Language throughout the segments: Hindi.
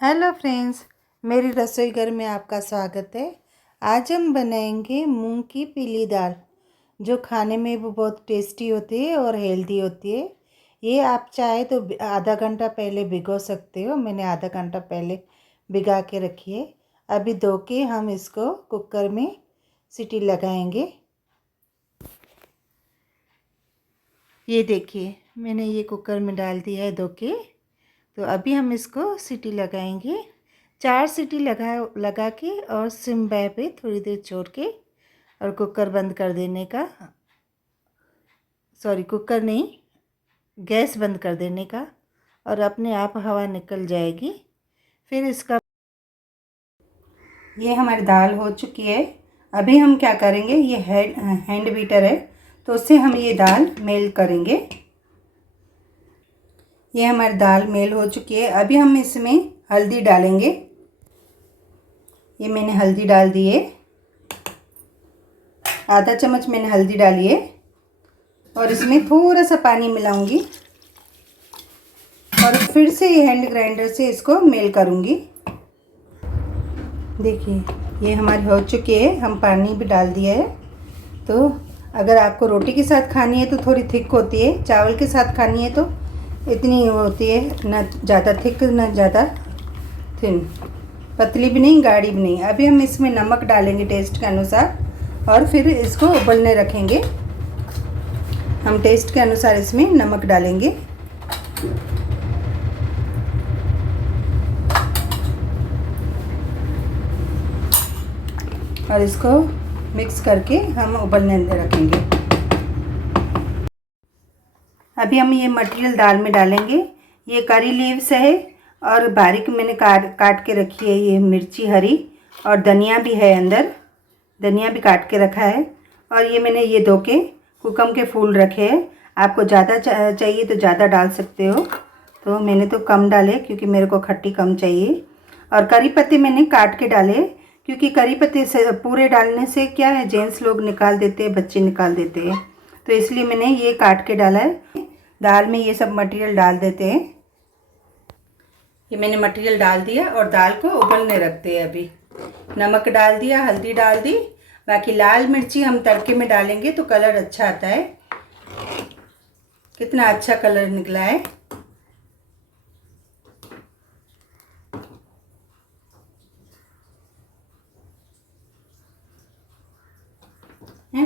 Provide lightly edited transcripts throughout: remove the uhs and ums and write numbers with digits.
हेलो फ्रेंड्स, मेरी रसोई घर में आपका स्वागत है। आज हम बनाएंगे मूंग की पीली दाल, जो खाने में भी बहुत टेस्टी होती है और हेल्दी होती है। ये आप चाहे तो आधा घंटा पहले भिगो सकते हो। मैंने आधा घंटा पहले भिगा के रखी है। अभी धो के हम इसको कुकर में सीटी लगाएंगे। ये देखिए, मैंने ये कुकर में डाल दिया है धो के। तो अभी हम इसको सीटी लगाएंगे। 4 सीटी लगा के और सिम पे थोड़ी देर छोड़ के और कुकर बंद कर देने का। सॉरी, कुकर नहीं, गैस बंद कर देने का और अपने आप हवा निकल जाएगी। फिर इसका ये हमारी दाल हो चुकी है। अभी हम क्या करेंगे, ये हैंड बीटर है तो उससे हम ये दाल मेल करेंगे। ये हमारी दाल मेल हो चुकी है। अभी हम इसमें हल्दी डालेंगे। ये मैंने हल्दी डाल दी है, आधा चम्मच मैंने हल्दी डाली है। और इसमें थोड़ा सा पानी मिलाऊंगी और फिर से ये हैंड ग्राइंडर से इसको मेल करूंगी। देखिए, ये हमारी हो चुकी है। हम पानी भी डाल दिया है। तो अगर आपको रोटी के साथ खानी है तो थोड़ी थिक होती है, चावल के साथ खानी है तो इतनी होती है, ना ज़्यादा थिक ना ज़्यादा थिन, पतली भी नहीं गाढ़ी भी नहीं। अभी हम इसमें नमक डालेंगे टेस्ट के अनुसार और फिर इसको उबलने रखेंगे। हम टेस्ट के अनुसार इसमें नमक डालेंगे। और इसको मिक्स करके हम उबलने रखेंगे। अभी हम ये मटेरियल दाल में डालेंगे। ये करी लीव्स है और बारीक मैंने काट के रखी है। ये मिर्ची हरी और धनिया भी है अंदर, धनिया भी काट के रखा है। और ये मैंने ये धो के कुकम के फूल रखे हैं। आपको ज़्यादा चाहिए तो ज़्यादा डाल सकते हो, तो मैंने तो कम डाले क्योंकि मेरे को खट्टी कम चाहिए। और करी पत्ते मैंने काट के डाले क्योंकि करी पत्ते से पूरे डालने से क्या है, जेंट्स लोग निकाल देते हैं, बच्चे निकाल देते हैं, तो इसलिए मैंने ये काट के डाला है। दाल में ये सब मटेरियल डाल देते हैं। ये मैंने मटेरियल डाल दिया और दाल को उबलने रखते हैं। अभी नमक डाल दिया, हल्दी डाल दी, बाकी लाल मिर्ची हम तड़के में डालेंगे तो कलर अच्छा आता है। कितना अच्छा कलर निकला है ना।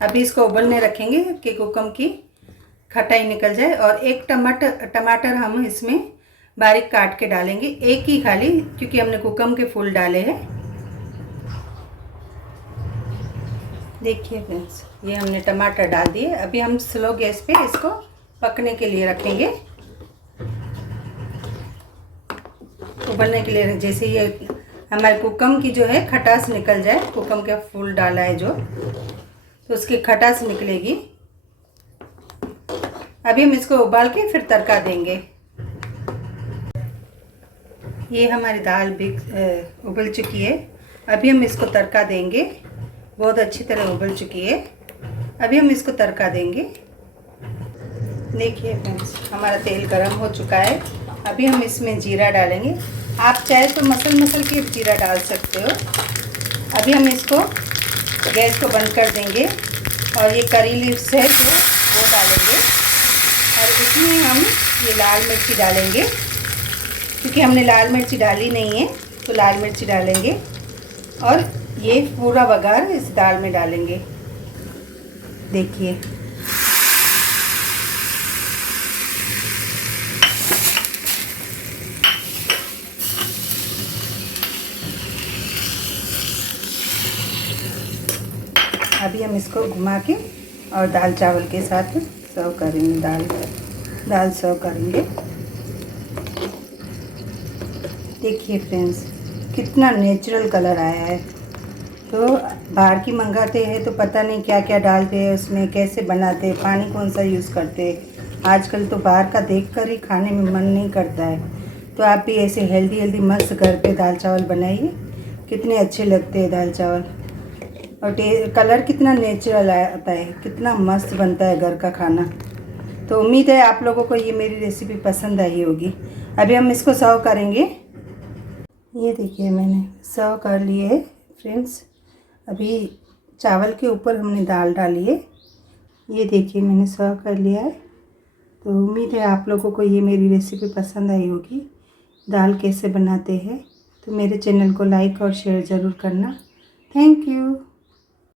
अभी इसको उबलने रखेंगे कि कुकम की खटाई निकल जाए। और एक टमाटर हम इसमें बारीक काट के डालेंगे, एक ही खाली, क्योंकि हमने कुकम के फूल डाले हैं। देखिए फ्रेंड्स, ये हमने टमाटर डाल दिए। अभी हम स्लो गैस पे इसको पकने के लिए रखेंगे, उबलने के लिए। जैसे ये हमारे कुकम की जो है खटास निकल जाए, कुकम का फूल डाला है जो, तो उसकी खटास निकलेगी। अभी हम इसको उबाल के फिर तड़का देंगे। ये हमारी दाल भी उबल चुकी है। अभी हम इसको तड़का देंगे। बहुत अच्छी तरह उबल चुकी है। अभी हम इसको तड़का देंगे। देखिए फ्रेंड्स, हमारा तेल गरम हो चुका है। अभी हम इसमें जीरा डालेंगे। आप चाहे तो मसल के जीरा डाल सकते हो। अभी हम इसको गैस को बंद कर देंगे और ये करी लीव्स है तो वो डालेंगे। और इसमें हम ये लाल मिर्ची डालेंगे, क्योंकि हमने लाल मिर्ची डाली नहीं है तो लाल मिर्ची डालेंगे। और ये पूरा बघार इस दाल में डालेंगे। देखिए, अभी हम इसको घुमा के और दाल चावल के साथ सर्व करेंगे। दाल सर्व करेंगे। देखिए फ्रेंड्स, कितना नेचुरल कलर आया है। तो बाहर की मंगाते हैं तो पता नहीं क्या क्या डालते हैं उसमें, कैसे बनाते हैं, पानी कौन सा यूज़ करते हैं। आजकल तो बाहर का देखकर ही खाने में मन नहीं करता है। तो आप भी ऐसे हेल्दी मस्त घर पे दाल चावल बनाइए। कितने अच्छे लगते हैं दाल चावल, और कलर कितना नेचुरल आता है, कितना मस्त बनता है घर का खाना। तो उम्मीद है आप लोगों को ये मेरी रेसिपी पसंद आई होगी। अभी हम इसको सर्व करेंगे। ये देखिए मैंने सर्व कर लिए है फ्रेंड्स। अभी चावल के ऊपर हमने दाल डाली है। ये देखिए मैंने सर्व कर लिया है। तो उम्मीद है आप लोगों को ये मेरी रेसिपी पसंद आई होगी, दाल कैसे बनाते हैं। तो मेरे चैनल को लाइक और शेयर ज़रूर करना। Thank you.